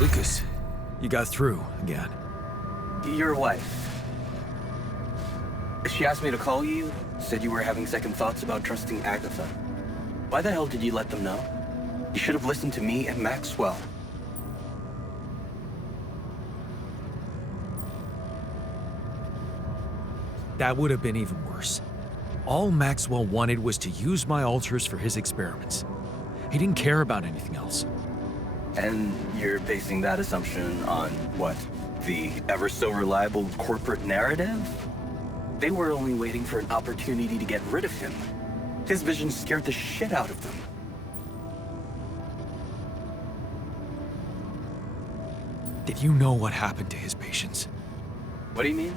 Lucas, you got through again. Your wife. She asked me to call you, said you were having second thoughts about trusting Agatha. Why the hell did you let them know? You should have listened to me and Maxwell. That would have been even worse. All Maxwell wanted was to use my alters for his experiments. He didn't care about anything else. And you're basing that assumption on what? The ever-so-reliable corporate narrative? They were only waiting for an opportunity to get rid of him. His vision scared the shit out of them. Did you know what happened to his patients? What do you mean?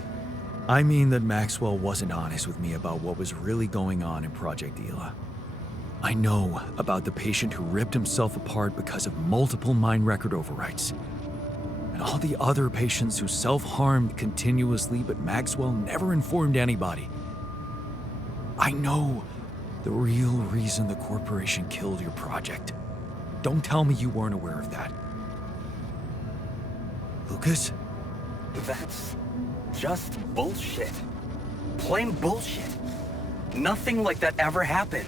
I mean that Maxwell wasn't honest with me about what was really going on in Project Ela. I know about the patient who ripped himself apart because of multiple mind record overwrites. And all the other patients who self-harmed continuously, but Maxwell never informed anybody. I know the real reason the corporation killed your project. Don't tell me you weren't aware of that. Lucas? That's just bullshit. Plain bullshit. Nothing like that ever happened.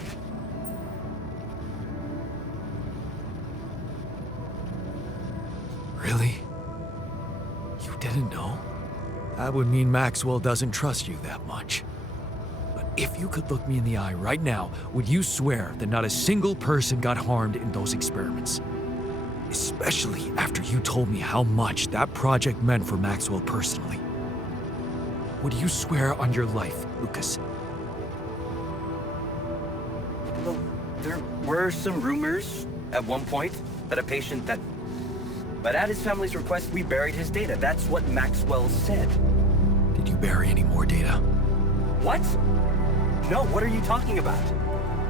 Really? You didn't know? That would mean Maxwell doesn't trust you that much. But if you could look me in the eye right now, would you swear that not a single person got harmed in those experiments? Especially after you told me how much that project meant for Maxwell personally. Would you swear on your life, Lucas? Well, there were some rumors at one point that a patient that... But at his family's request, we buried his data. That's what Maxwell said. Did you bury any more data? What? No, what are you talking about?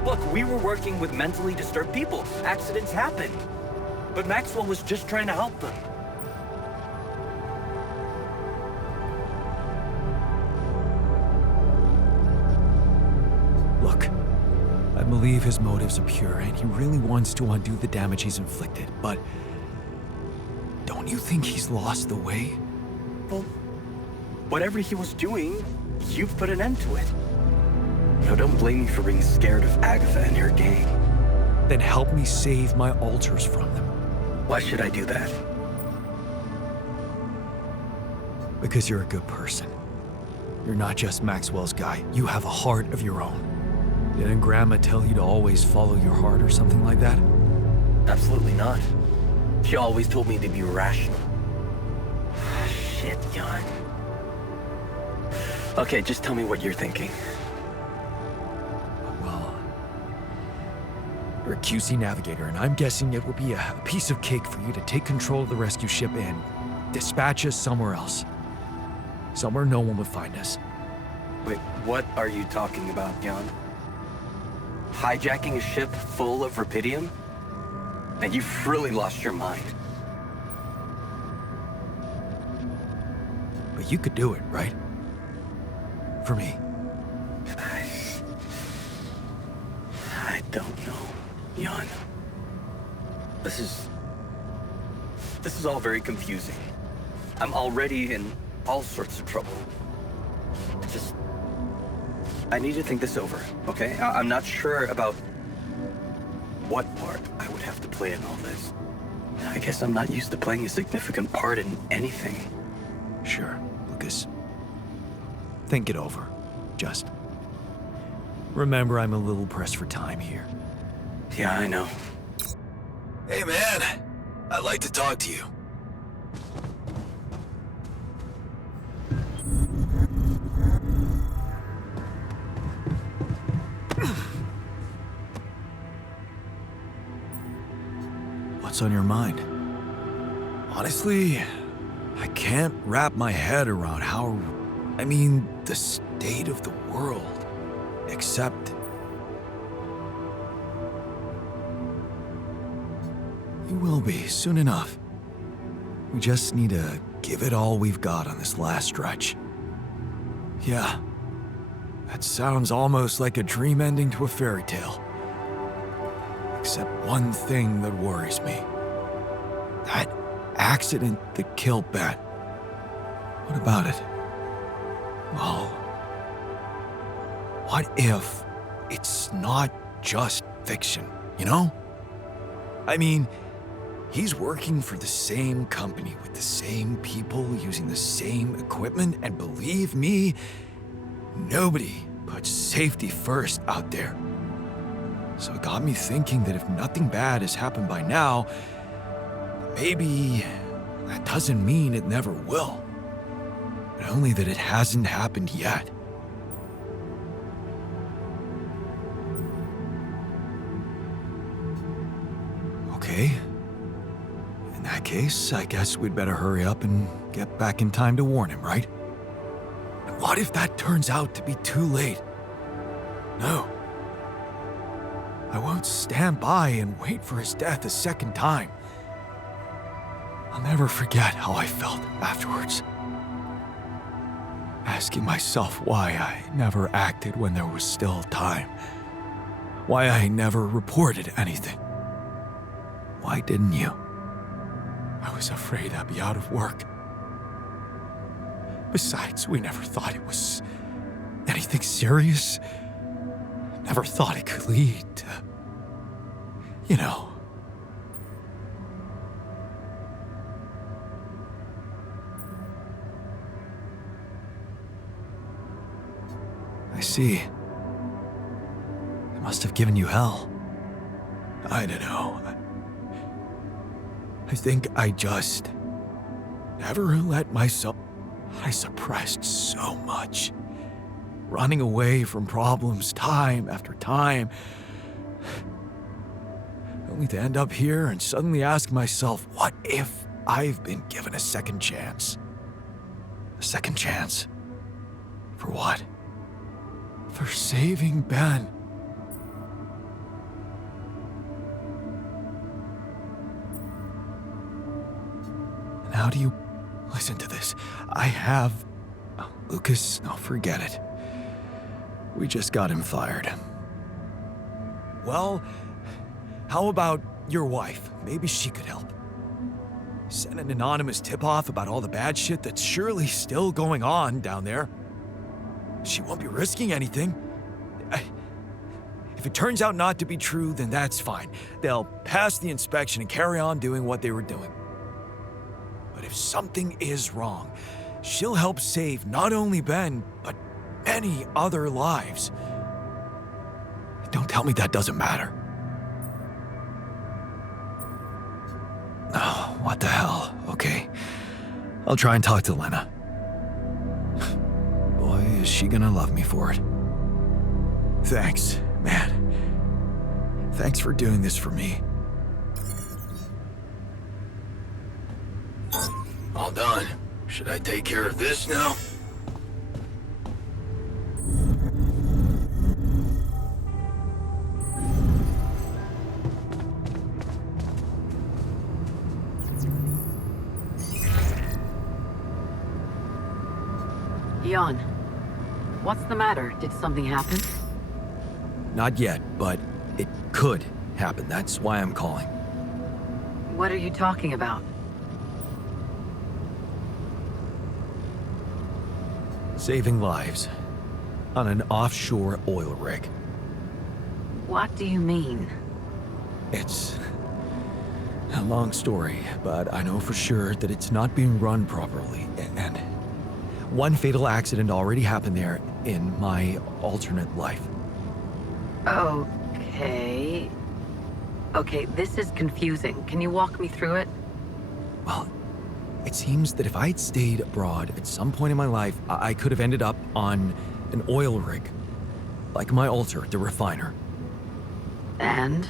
Look, we were working with mentally disturbed people. Accidents happen. But Maxwell was just trying to help them. Look, I believe his motives are pure and he really wants to undo the damage he's inflicted, but don't you think he's lost the way? Well, whatever he was doing, you've put an end to it. Now don't blame me for being scared of Agatha and her gang. Then help me save my alters from them. Why should I do that? Because you're a good person. You're not just Maxwell's guy. You have a heart of your own. Didn't Grandma tell you to always follow your heart or something like that? Absolutely not. She always told me to be rational. Shit, Jan. Okay, just tell me what you're thinking. Well, you're a QC navigator, and I'm guessing it will be a piece of cake for you to take control of the rescue ship and dispatch us somewhere else. Somewhere no one would find us. Wait, what are you talking about, Jan? Hijacking a ship full of rubidium? And you've really lost your mind. But you could do it, right? For me. I don't know, Jan. This is all very confusing. I'm already in all sorts of trouble. I need to think this over, okay? I'm not sure about what part I would have to play in all this. I guess I'm not used to playing a significant part in anything. Sure, Lucas. Think it over. Just remember I'm a little pressed for time here. Yeah, I know. Hey man, I'd like to talk to you. What's on your mind? Honestly, I can't wrap my head around the state of the world. Except you will be soon enough. We just need to give it all we've got on this last stretch. Yeah, that sounds almost like a dream ending to a fairy tale. Except one thing that worries me. That accident that killed Ben. What about it? Well, what if it's not just fiction, you know? I mean, he's working for the same company with the same people using the same equipment, and believe me, nobody puts safety first out there. So it got me thinking that if nothing bad has happened by now, maybe that doesn't mean it never will. But only that it hasn't happened yet. Okay. In that case, I guess we'd better hurry up and get back in time to warn him, right? And what if that turns out to be too late? No. I won't stand by and wait for his death a second time. I'll never forget how I felt afterwards. Asking myself why I never acted when there was still time. Why I never reported anything. Why didn't you? I was afraid I'd be out of work. Besides, we never thought it was anything serious. Never thought it could lead to, you know. I see. It must have given you hell. I don't know. I think I just never let myself. I suppressed so much. Running away from problems time after time. Only to end up here and suddenly ask myself, what if I've been given a second chance? A second chance? For what? For saving Ben. And how do you... Listen to this. I have... Lucas, no, forget it. We just got him fired. Well, how about your wife? Maybe she could help. Send an anonymous tip-off about all the bad shit that's surely still going on down there. She won't be risking anything. If it turns out not to be true, then that's fine. They'll pass the inspection and carry on doing what they were doing. But if something is wrong, she'll help save not only Ben, but many other lives. Don't tell me that doesn't matter. Oh, what the hell? Okay. I'll try and talk to Lena. Boy, is she gonna love me for it. Thanks, man. Thanks for doing this for me. All done. Should I take care of this now? Jan, what's the matter? Did something happen? Not yet, but it could happen. That's why I'm calling. What are you talking about? Saving lives on an offshore oil rig. What do you mean? It's a long story, but I know for sure that it's not being run properly, and one fatal accident already happened there in my alternate life. Okay. Okay, this is confusing. Can you walk me through it? Well, it seems that if I'd stayed abroad at some point in my life, I could have ended up on an oil rig, like my alter, the refiner. And?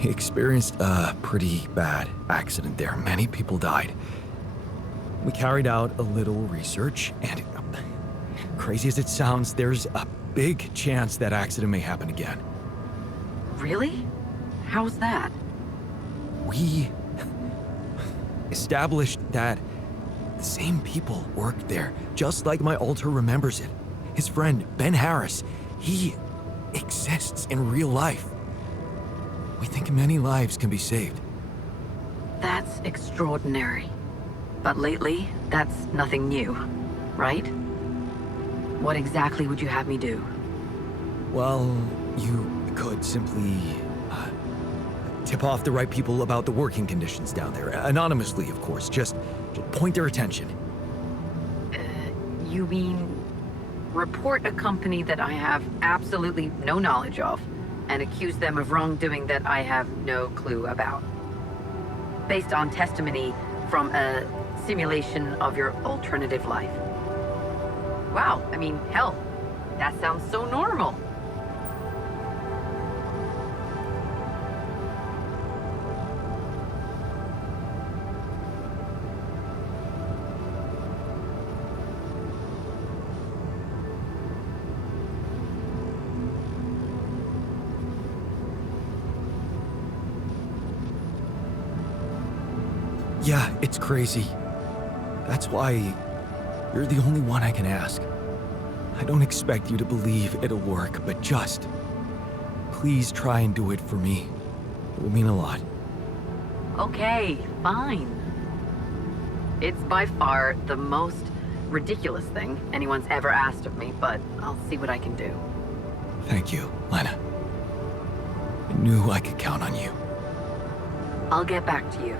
He experienced a pretty bad accident there. Many people died. We carried out a little research, and crazy as it sounds, there's a big chance that accident may happen again. Really? How's that? We established that the same people worked there, just like my alter remembers it. His friend, Ben Harris, he exists in real life. We think many lives can be saved. That's extraordinary. But lately, that's nothing new, right? What exactly would you have me do? Well, you could simply tip off the right people about the working conditions down there. Anonymously, of course. Just point their attention. You mean report a company that I have absolutely no knowledge of and accuse them of wrongdoing that I have no clue about? Based on testimony from a simulation of your alternative life. Wow, I mean, hell, that sounds so normal. Yeah, it's crazy. That's why you're the only one I can ask. I don't expect you to believe it'll work, but just please try and do it for me. It will mean a lot. Okay, fine. It's by far the most ridiculous thing anyone's ever asked of me, but I'll see what I can do. Thank you, Lena. I knew I could count on you. I'll get back to you.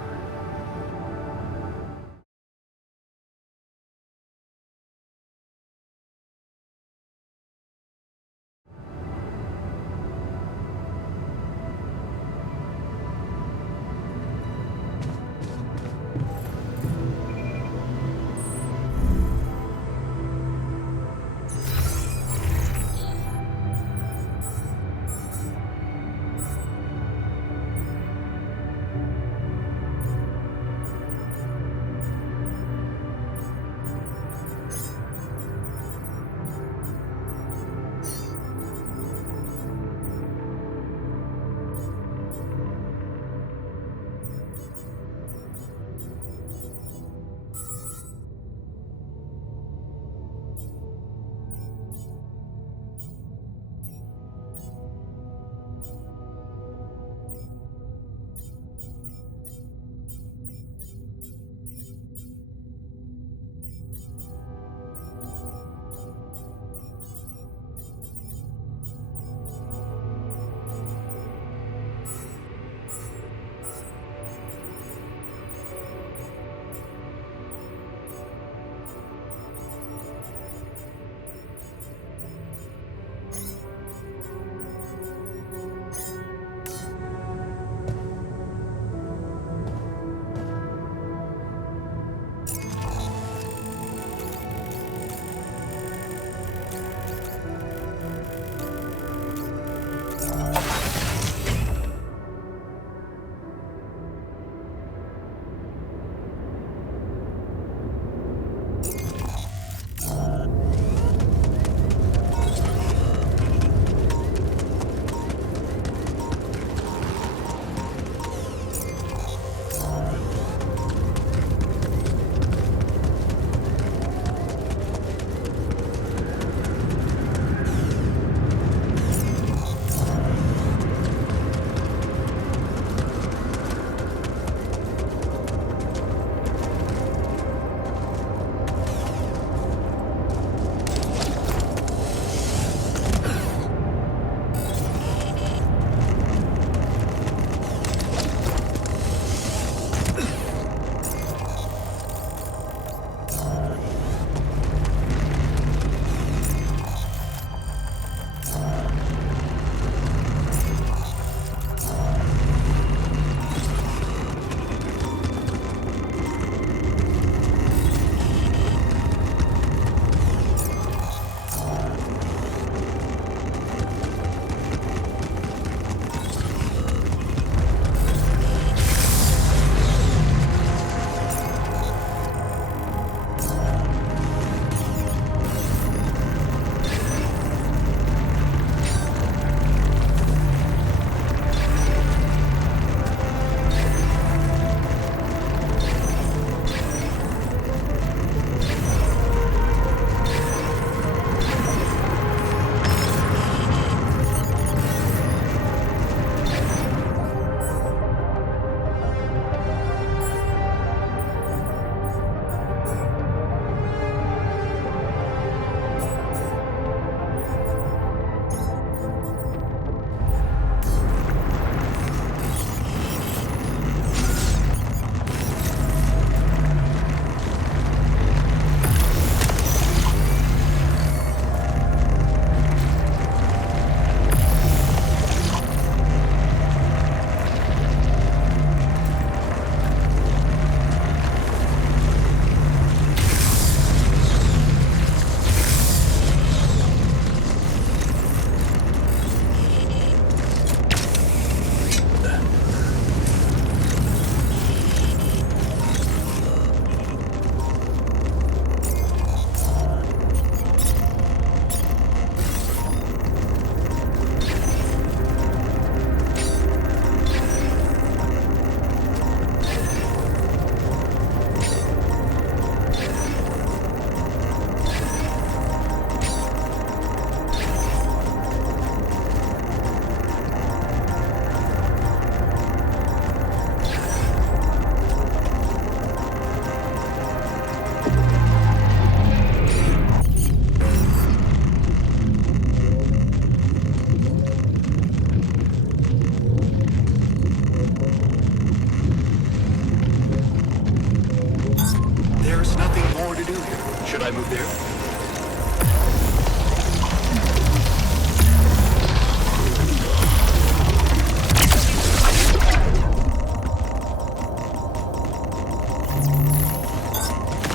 I move there?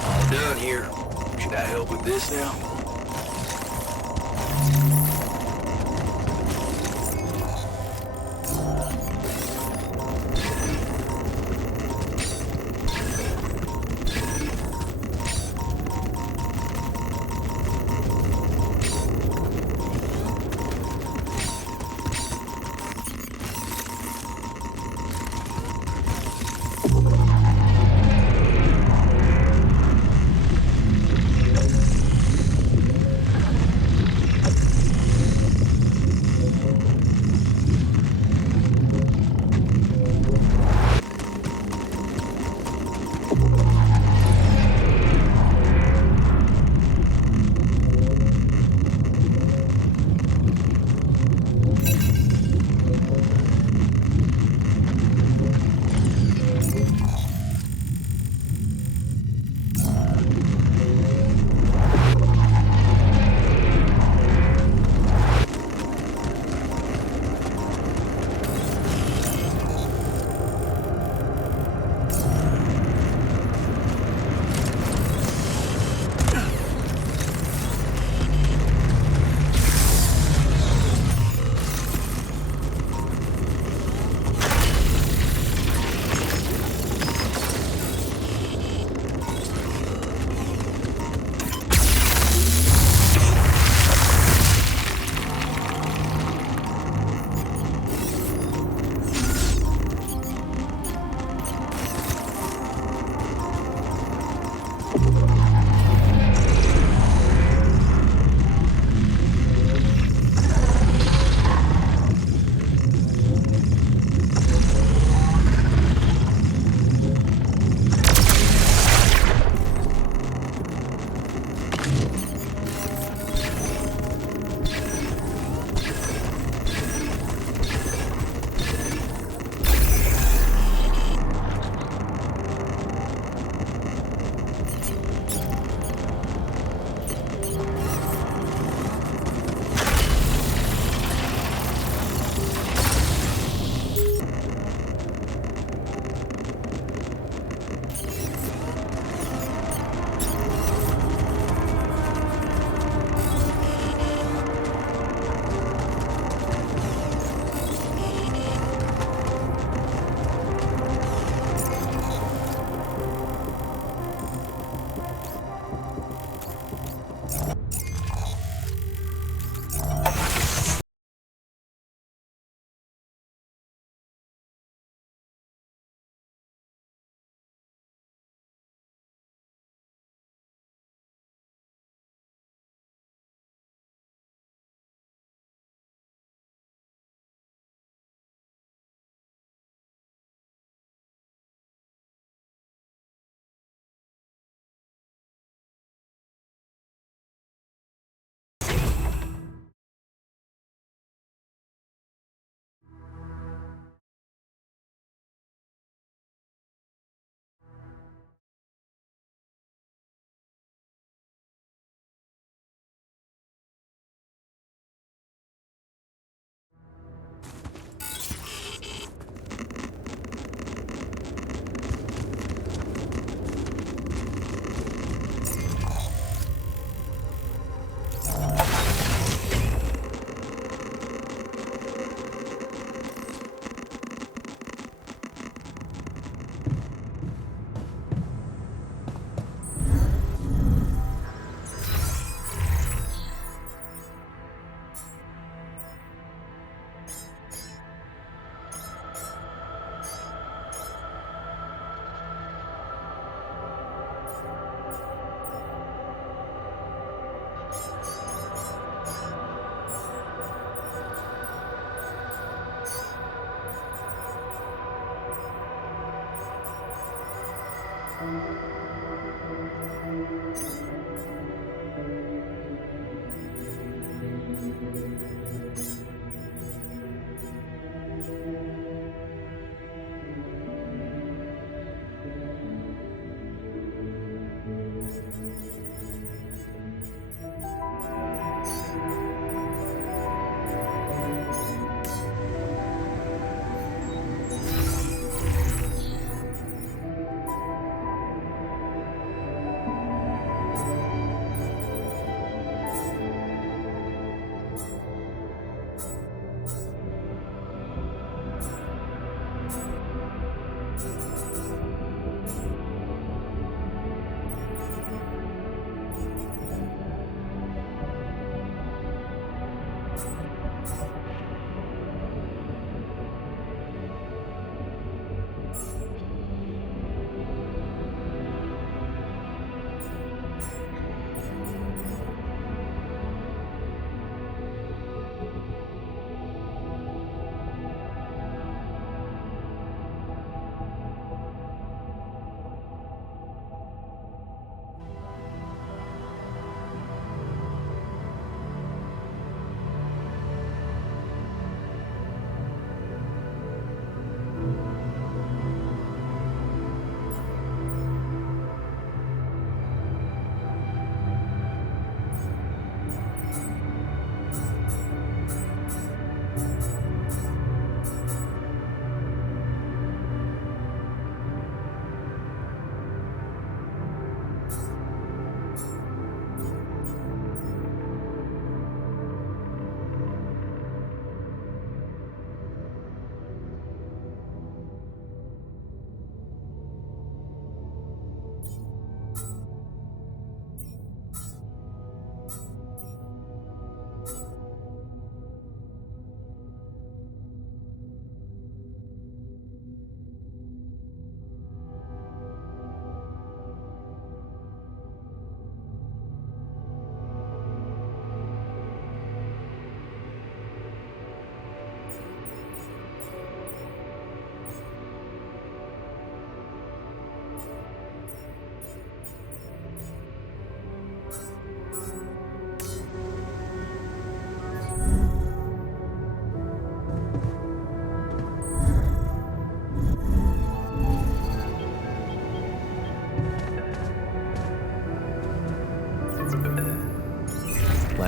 All done here. Should I help with this now?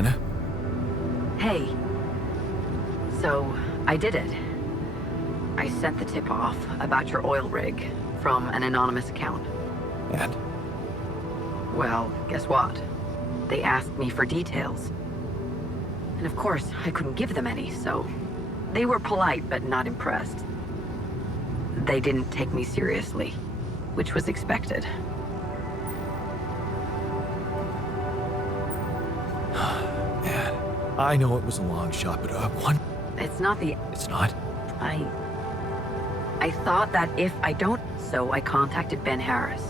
Lena? Hey. So, I did it. I sent the tip off about your oil rig from an anonymous account. And? Well, guess what? They asked me for details. And of course, I couldn't give them any, so they were polite but not impressed. They didn't take me seriously, which was expected. Man, I know it was a long shot, but one... It's not the... It's not? I thought that if I don't, so I contacted Ben Harris.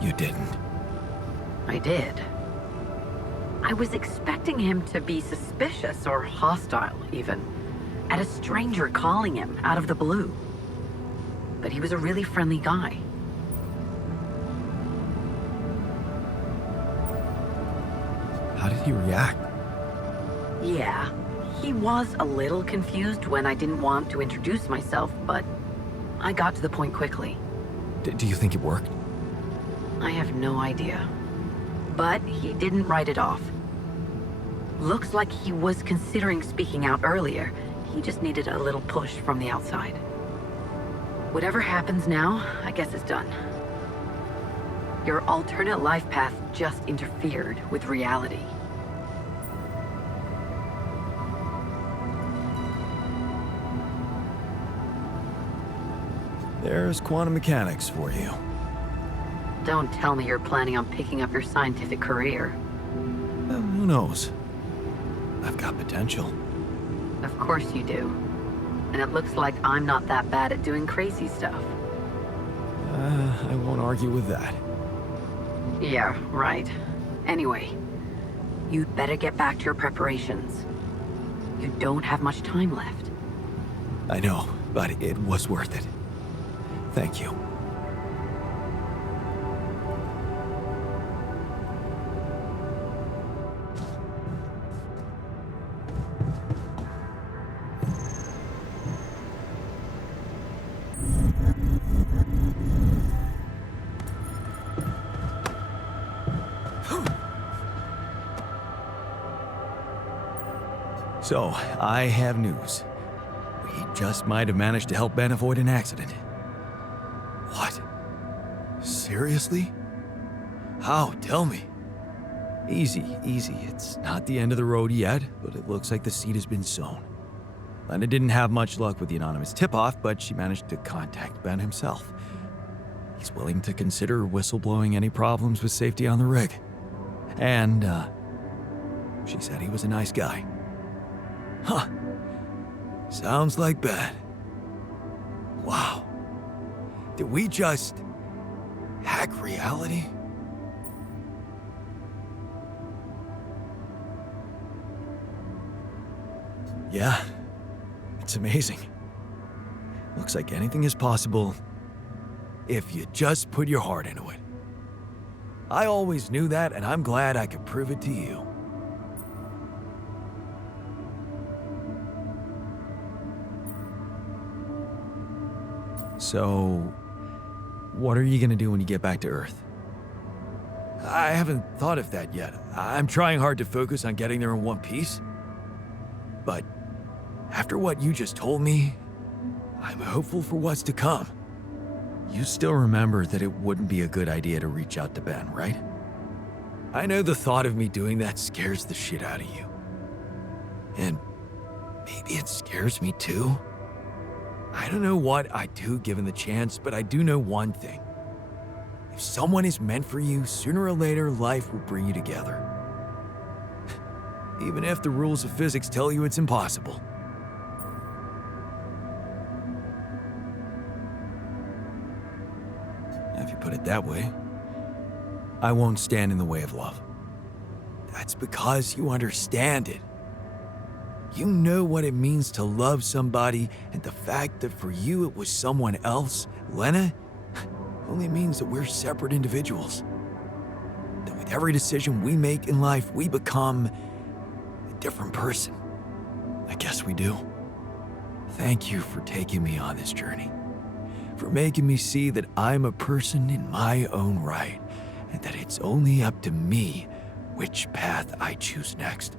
You didn't. I did. I was expecting him to be suspicious or hostile, even, at a stranger calling him out of the blue. But he was a really friendly guy. How did he react? Yeah, he was a little confused when I didn't want to introduce myself, but I got to the point quickly. Do you think it worked? I have no idea. But he didn't write it off. Looks like he was considering speaking out earlier. He just needed a little push from the outside. Whatever happens now, I guess it's done. Your alternate life path just interfered with reality. There's quantum mechanics for you. Don't tell me you're planning on picking up your scientific career. Well, who knows? I've got potential. Of course you do. And it looks like I'm not that bad at doing crazy stuff. I won't argue with that. Yeah, right. Anyway, you'd better get back to your preparations. You don't have much time left. I know, but it was worth it. Thank you. So, I have news. We just might have managed to help Ben avoid an accident. What? Seriously? How? Tell me. Easy, easy. It's not the end of the road yet, but it looks like the seed has been sown. Lena didn't have much luck with the anonymous tip-off, but she managed to contact Ben himself. He's willing to consider whistleblowing any problems with safety on the rig. And, she said he was a nice guy. Huh. Sounds like Ben. Wow. Did we just hack reality? Yeah, it's amazing. Looks like anything is possible if you just put your heart into it. I always knew that, and I'm glad I could prove it to you. So, what are you gonna do when you get back to Earth? I haven't thought of that yet. I'm trying hard to focus on getting there in one piece. But after what you just told me, I'm hopeful for what's to come. You still remember that it wouldn't be a good idea to reach out to Ben, right? I know the thought of me doing that scares the shit out of you. And maybe it scares me too. I don't know what I'd do given the chance, but I do know one thing. If someone is meant for you, sooner or later, life will bring you together. Even if the rules of physics tell you it's impossible. If you put it that way, I won't stand in the way of love. That's because you understand it. You know what it means to love somebody, and the fact that for you it was someone else, Lena, only means that we're separate individuals. That with every decision we make in life, we become a different person. I guess we do. Thank you for taking me on this journey. For making me see that I'm a person in my own right, and that it's only up to me which path I choose next.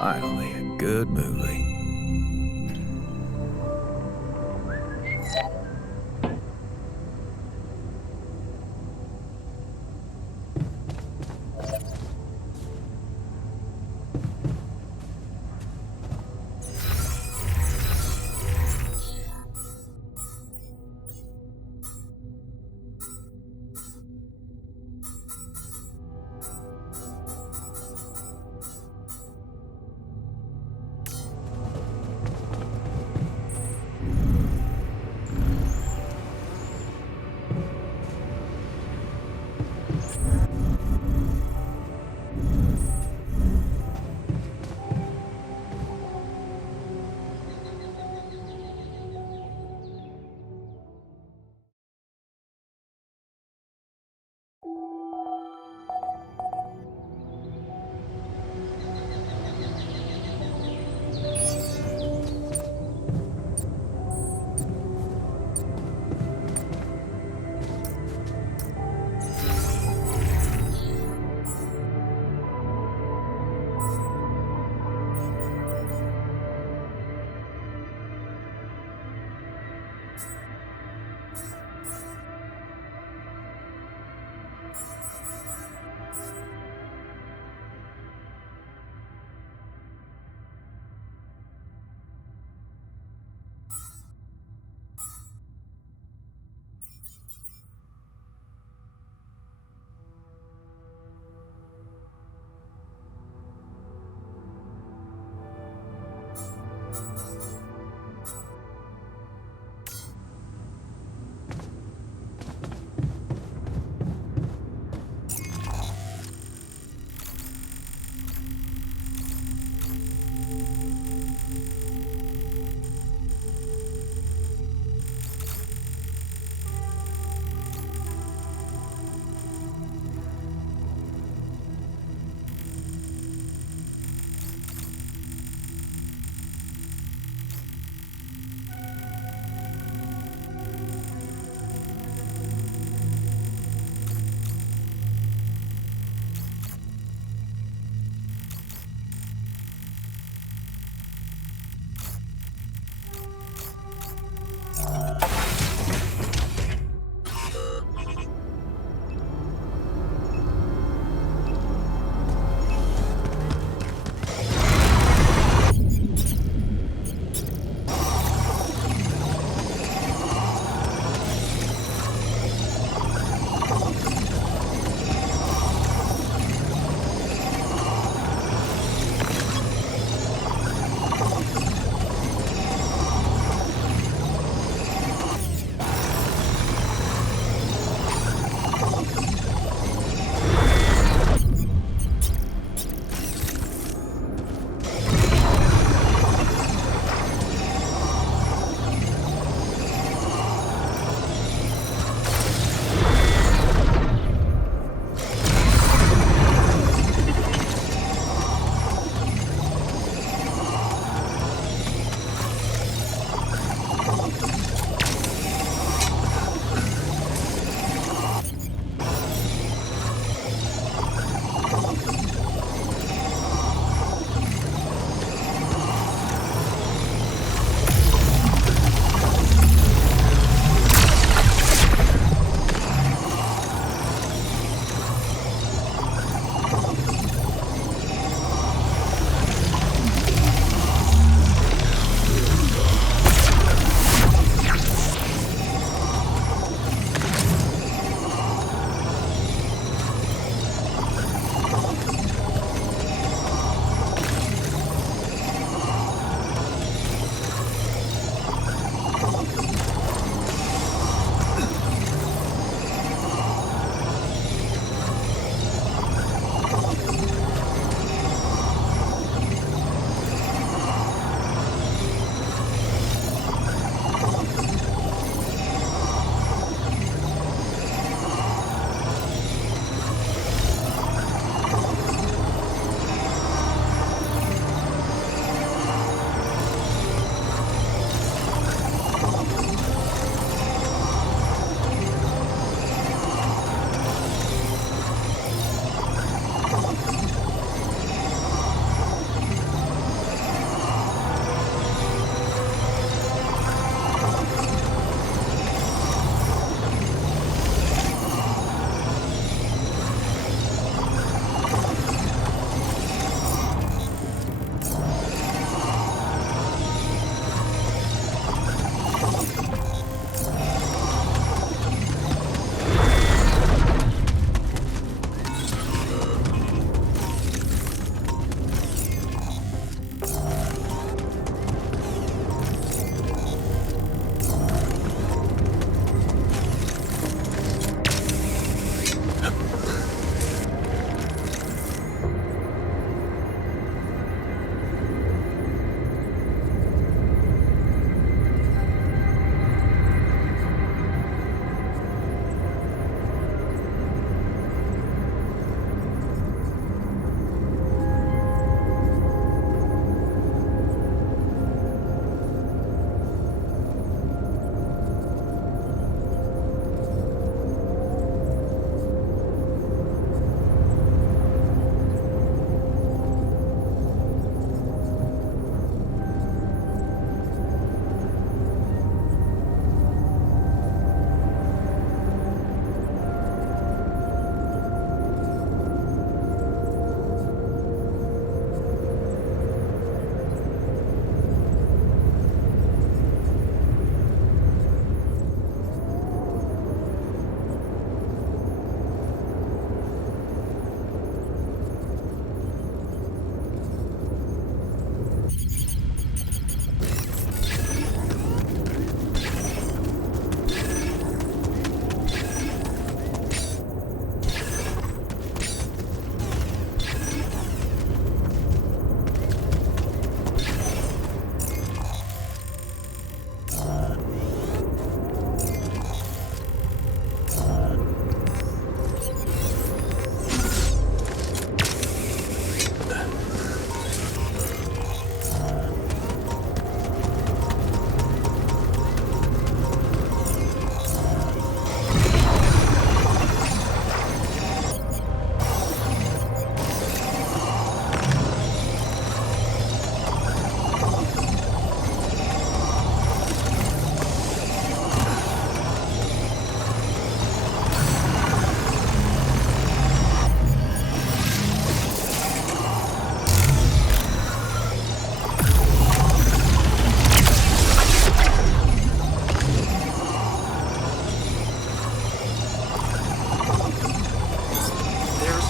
Finally, a good movie.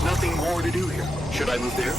There's nothing more to do here. Should I move there?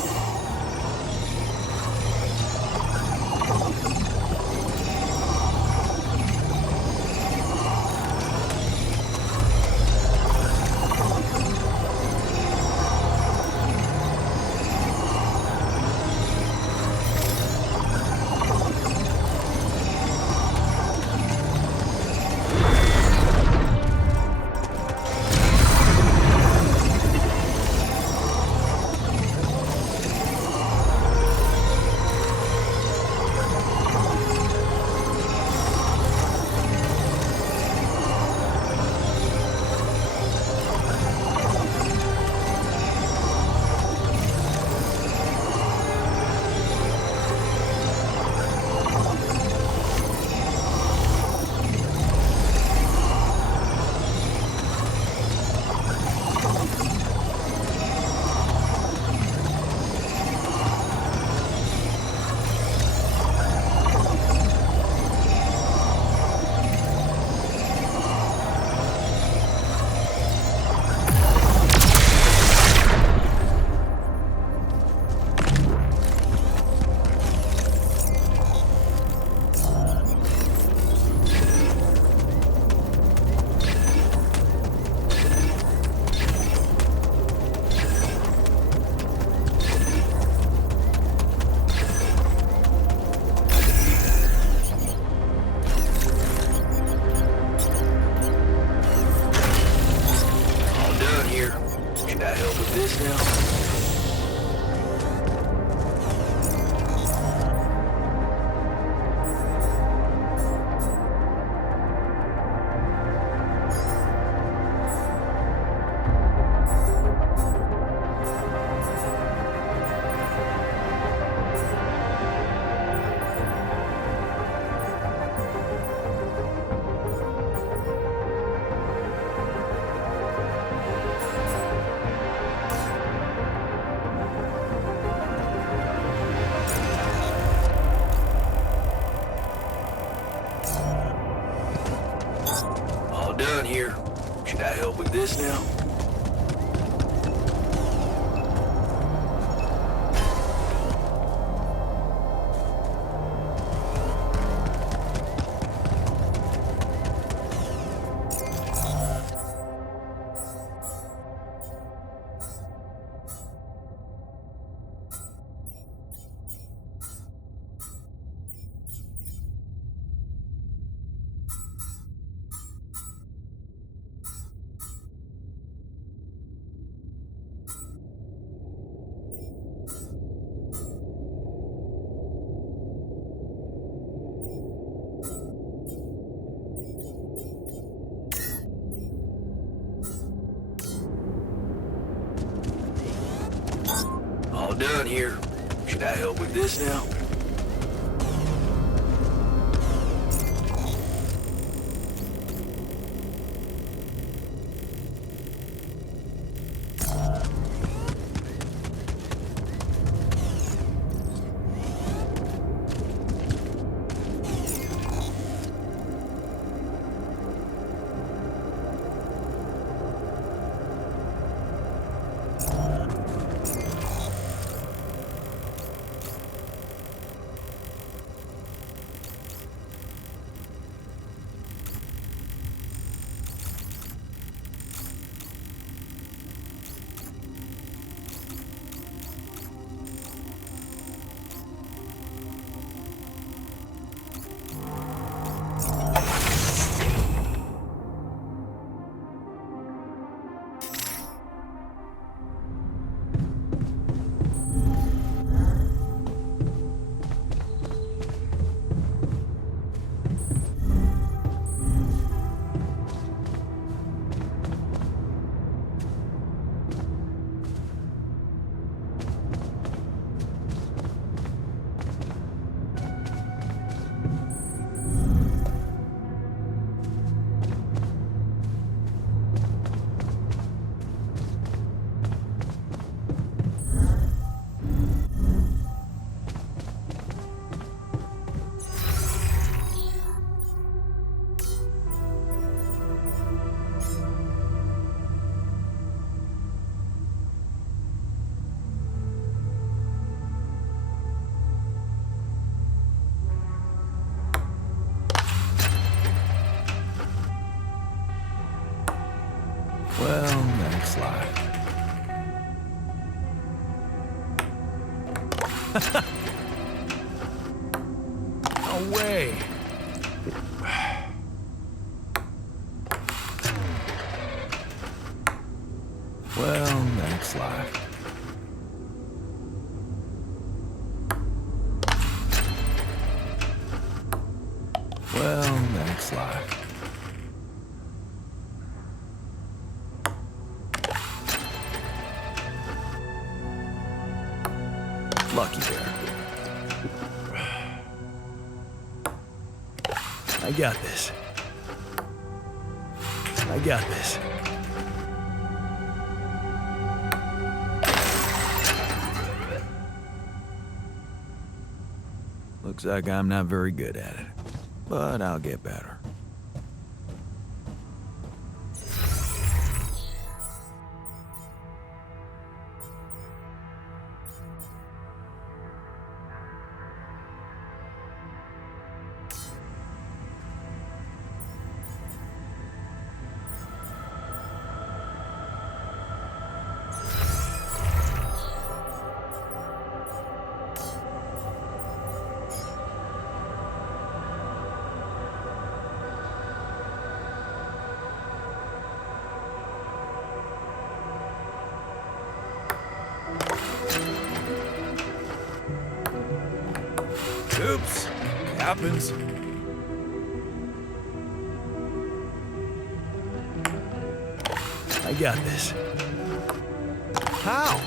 Done here. Should I help with this now? All done here. Should I help with this now? No way. Well, that's life. Well, that's life. Lucky there. I got this. I got this. Looks like I'm not very good at it, but I'll get better. Oops, happens. I got this. How?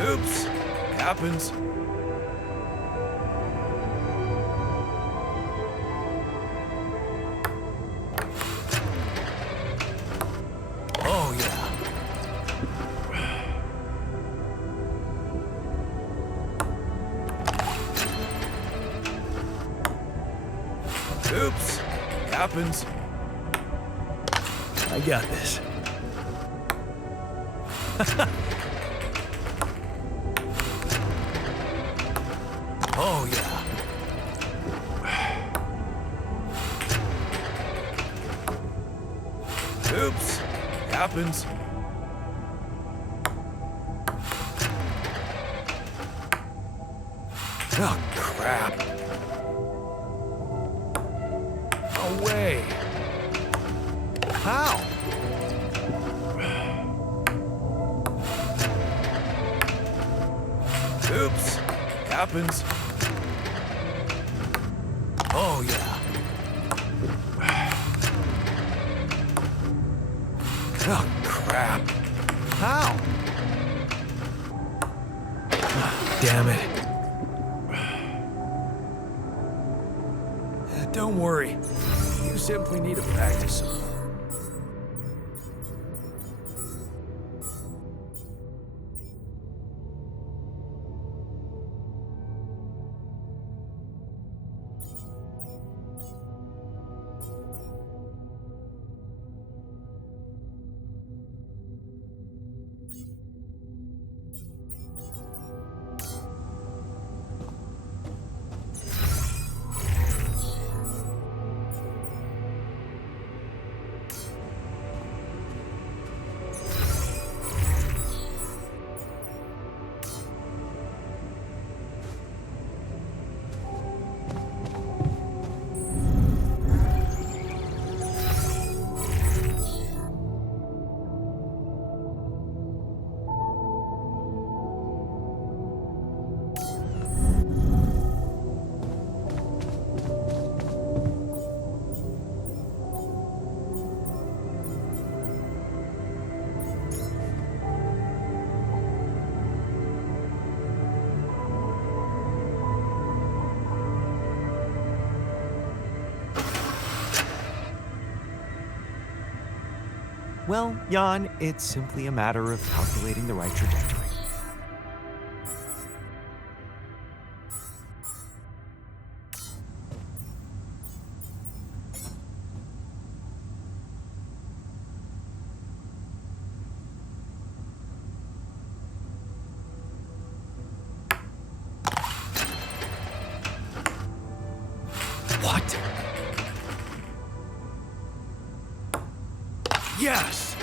Oops, happens. Oh, yeah. Oops, happens. I got this. Oh, yeah. Oops, happens. Oh, crap. No way. How? Oops, happens. Oh, yeah. Oh, crap. How? Damn it. Don't worry. You simply need to practice some more. Well, Jan, it's simply a matter of calculating the right trajectory. What? Yes!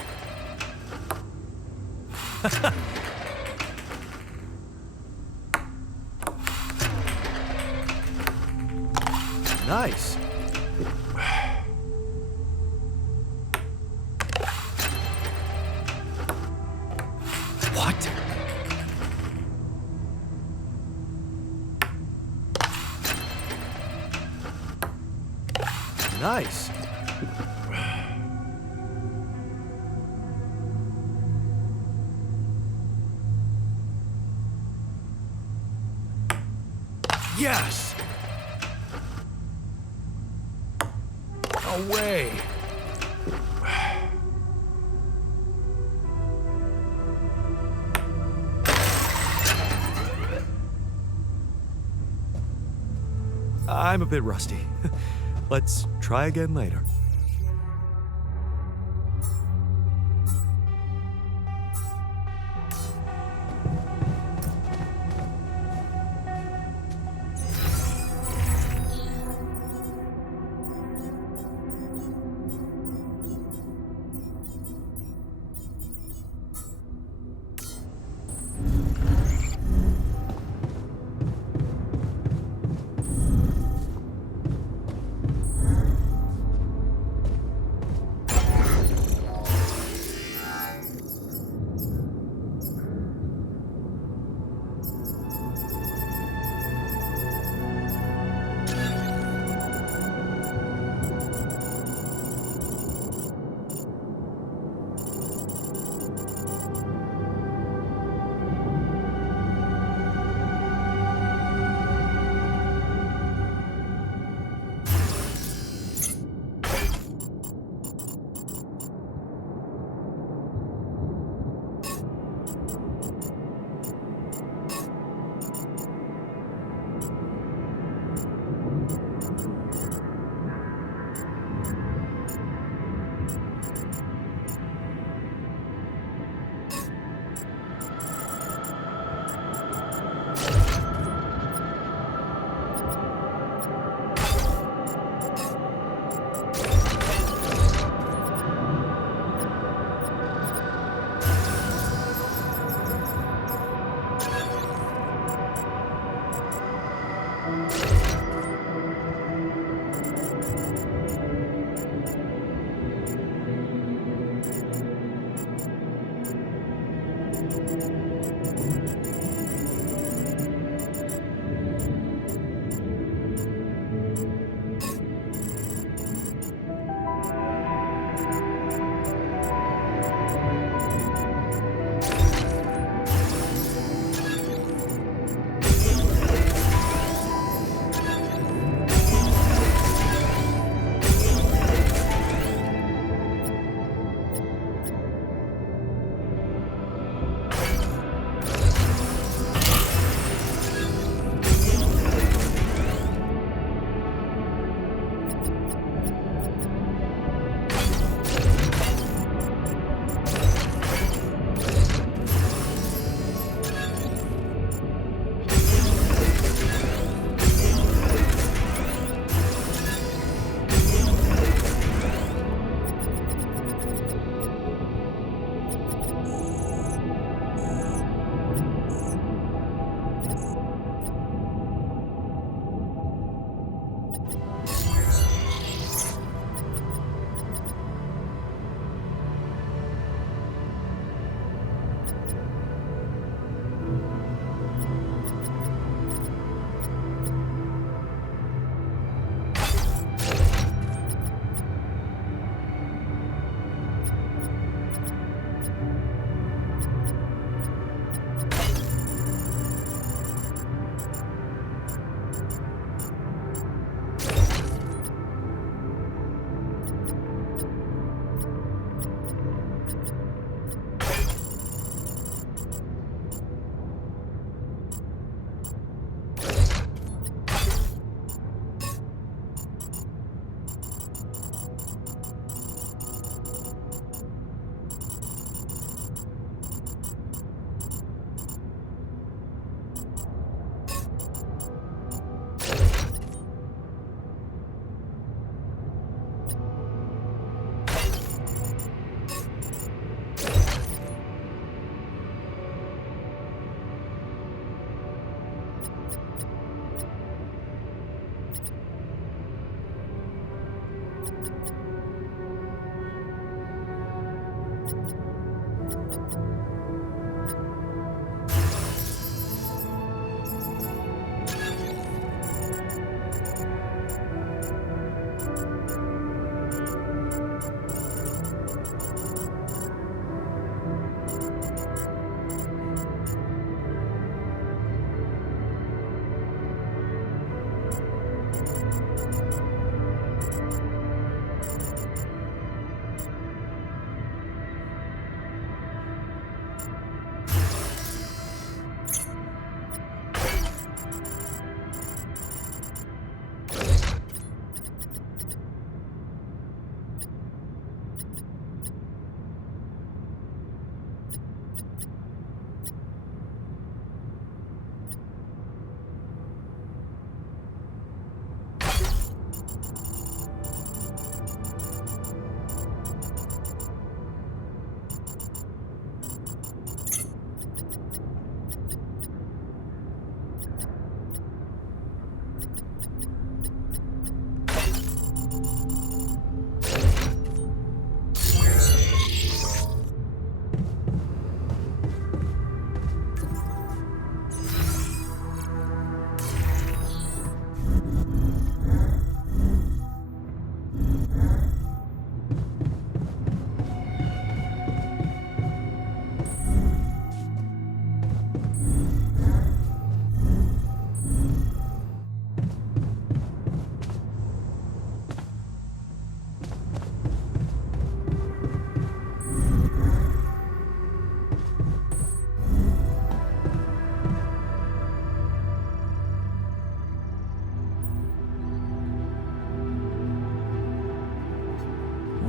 Nice. What? Nice. Yes! No way. I'm a bit rusty. Let's try again later.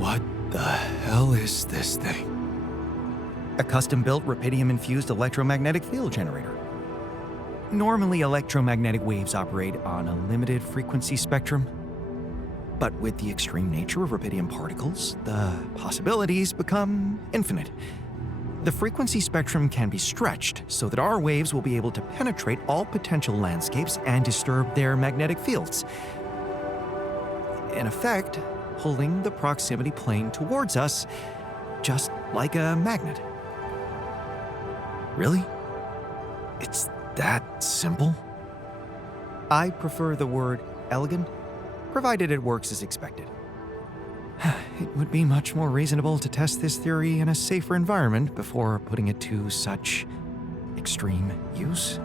What the hell is this thing? A custom-built rubidium-infused electromagnetic field generator. Normally, electromagnetic waves operate on a limited frequency spectrum. But with the extreme nature of rubidium particles, the possibilities become infinite. The frequency spectrum can be stretched so that our waves will be able to penetrate all potential landscapes and disturb their magnetic fields. In effect, pulling the proximity plane towards us, just like a magnet. Really? It's that simple? I prefer the word elegant, provided it works as expected. It would be much more reasonable to test this theory in a safer environment before putting it to such extreme use.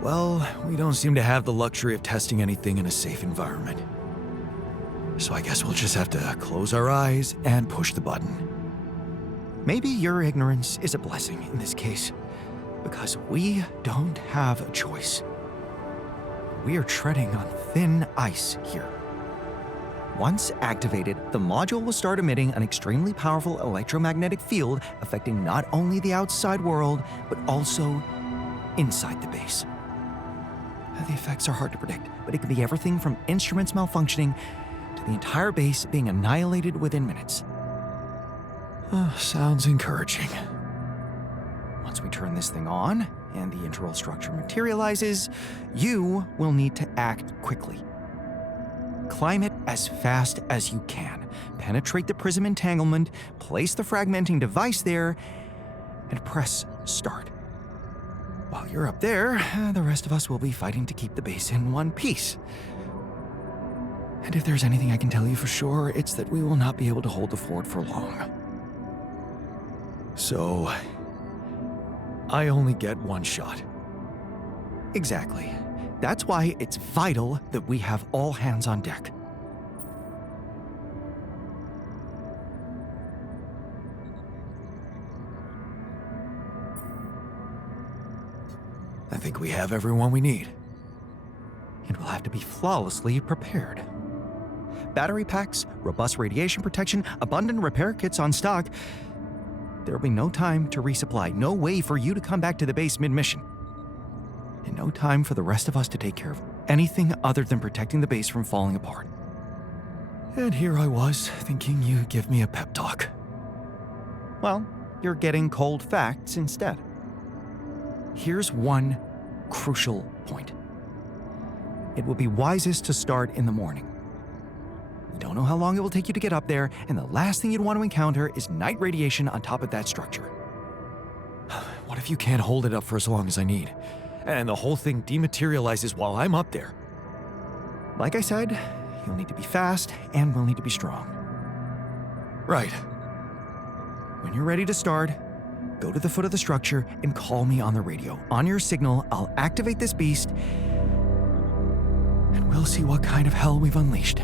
Well, we don't seem to have the luxury of testing anything in a safe environment. So I guess we'll just have to close our eyes and push the button. Maybe your ignorance is a blessing in this case, because we don't have a choice. We are treading on thin ice here. Once activated, the module will start emitting an extremely powerful electromagnetic field affecting not only the outside world, but also inside the base. The effects are hard to predict, but it could be everything from instruments malfunctioning to the entire base being annihilated within minutes. Sounds encouraging. Once we turn this thing on and the internal structure materializes, you will need to act quickly. Climb it as fast as you can, penetrate the prism entanglement, place the fragmenting device there, and press start. While you're up there, the rest of us will be fighting to keep the base in one piece. And if there's anything I can tell you for sure, it's that we will not be able to hold the fort for long. So, I only get one shot. Exactly. That's why it's vital that we have all hands on deck. I think we have everyone we need. And we'll have to be flawlessly prepared. Battery packs, robust radiation protection, abundant repair kits on stock. There'll be no time to resupply, no way for you to come back to the base mid-mission. And no time for the rest of us to take care of anything other than protecting the base from falling apart. And here I was, thinking you'd give me a pep talk. Well, you're getting cold facts instead. Here's one crucial point. It will be wisest to start in the morning. You don't know how long it will take you to get up there, and the last thing you'd want to encounter is night radiation on top of that structure. What if you can't hold it up for as long as I need, and the whole thing dematerializes while I'm up there? Like I said, you'll need to be fast, and we'll need to be strong. Right. When you're ready to start, go to the foot of the structure and call me on the radio. On your signal, I'll activate this beast, and we'll see what kind of hell we've unleashed.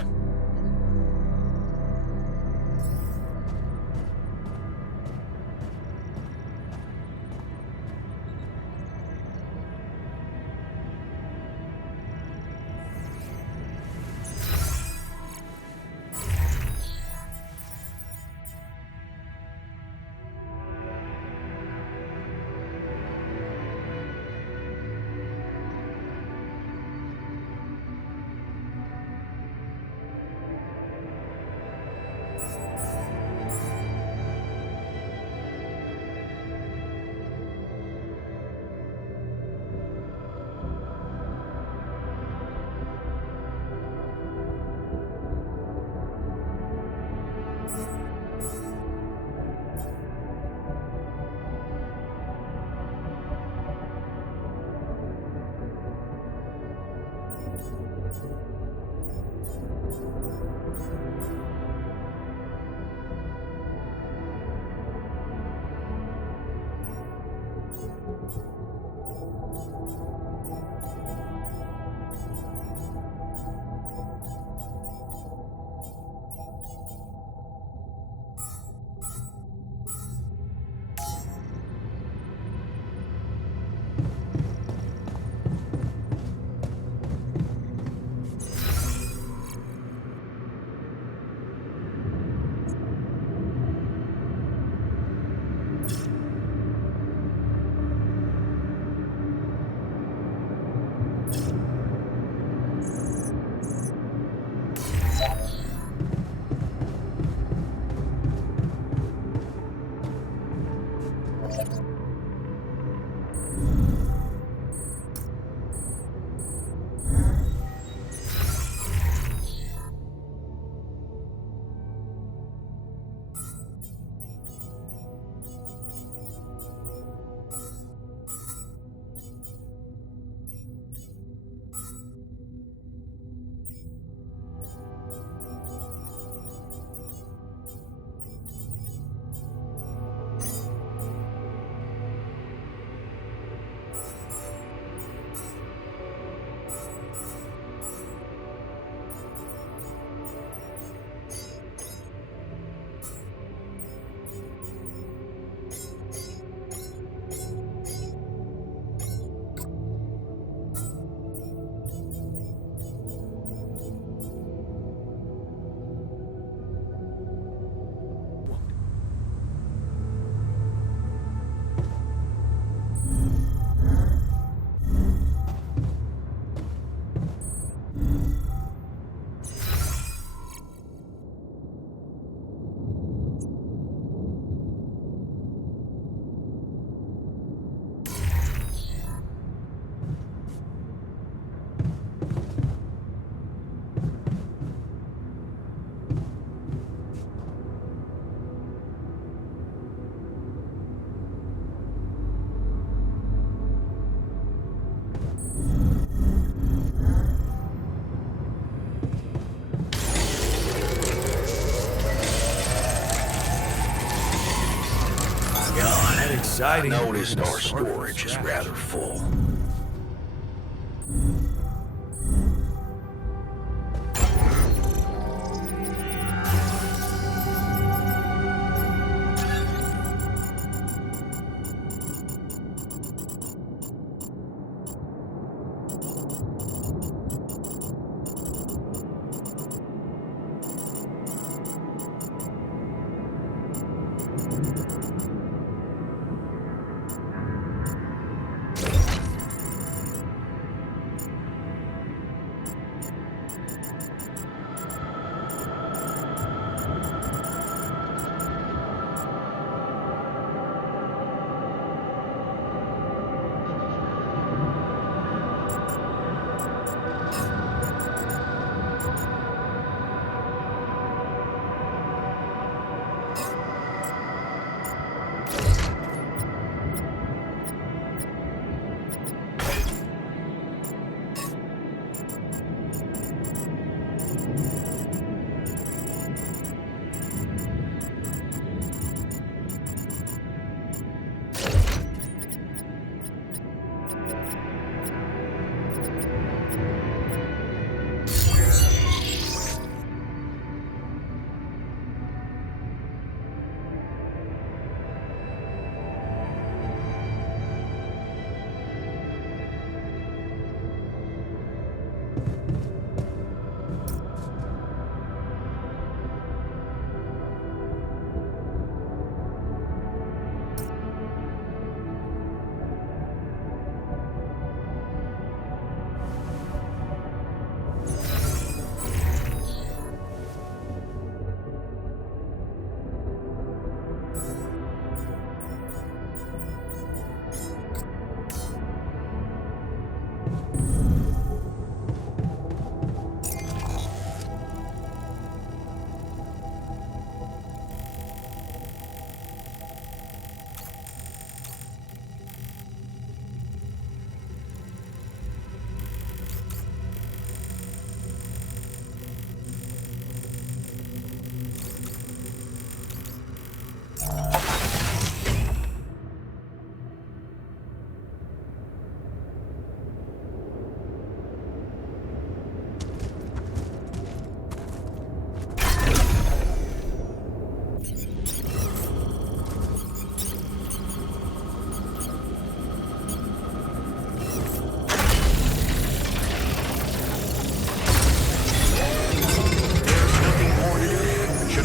I noticed our storage is rather full.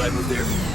I move there.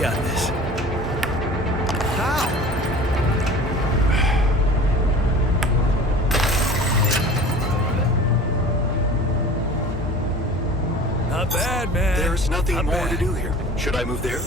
got this. How? Not bad, man. There's nothing Not more bad. to do here. Should I move there?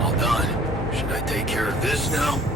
All done. Should I take care of this now?